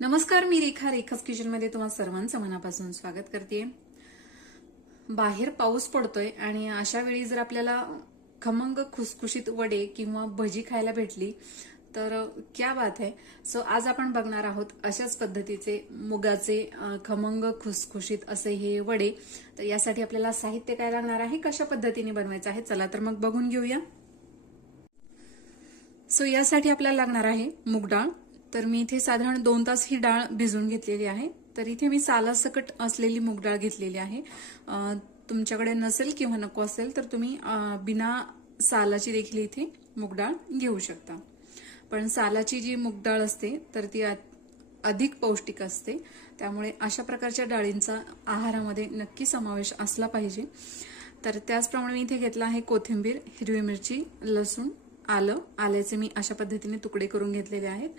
नमस्कार, मी रेखाच किचनमध्ये तुम्हा सर्वांचं मनापासून स्वागत करते। बाहेर पाऊस पडतोय आणि अशा वेळी जर आपल्याला खमंग खुसखुशीत वडे किंवा भजी खायला भेटली तर क्या बात आहे। सो आज आपण बघणार आहोत अशाच पद्धतीचे मुगाचे खमंग खुसखुशीत असे हे वडे। तर यासाठी आपल्याला साहित्य काय लागणार आहे, कशा पद्धतीने बनवायचं आहे, चला तर मग बघून घेऊया। सो यासाठी आपल्याला लागणार आहे मूग डाळ। तर मी इथे साधारण 2 तास ही डाळ भिजवून घेतलेली आहे। तर इथे मी सालासकट असलेली मूग डाळ घेतलेली आहे। तुमच्याकडे नसेल किंवा नको असेल तर तुम्ही बिना सालाची देखील इथे मूग डाळ घेऊ शकता। पण सालाची जी मूग डाळ असते तर ती अधिक पौष्टिक असते, त्यामुळे अशा प्रकारच्या डाळींचा आहारामध्ये नक्की समावेश असला पाहिजे। तर त्याचप्रमाणे मी इथे घेतला आहे कोथिंबीर, हिरवी मिरची, लसूण, आल्याचे मी अशा पद्धतीने तुकडे करून घेतलेले आहेत।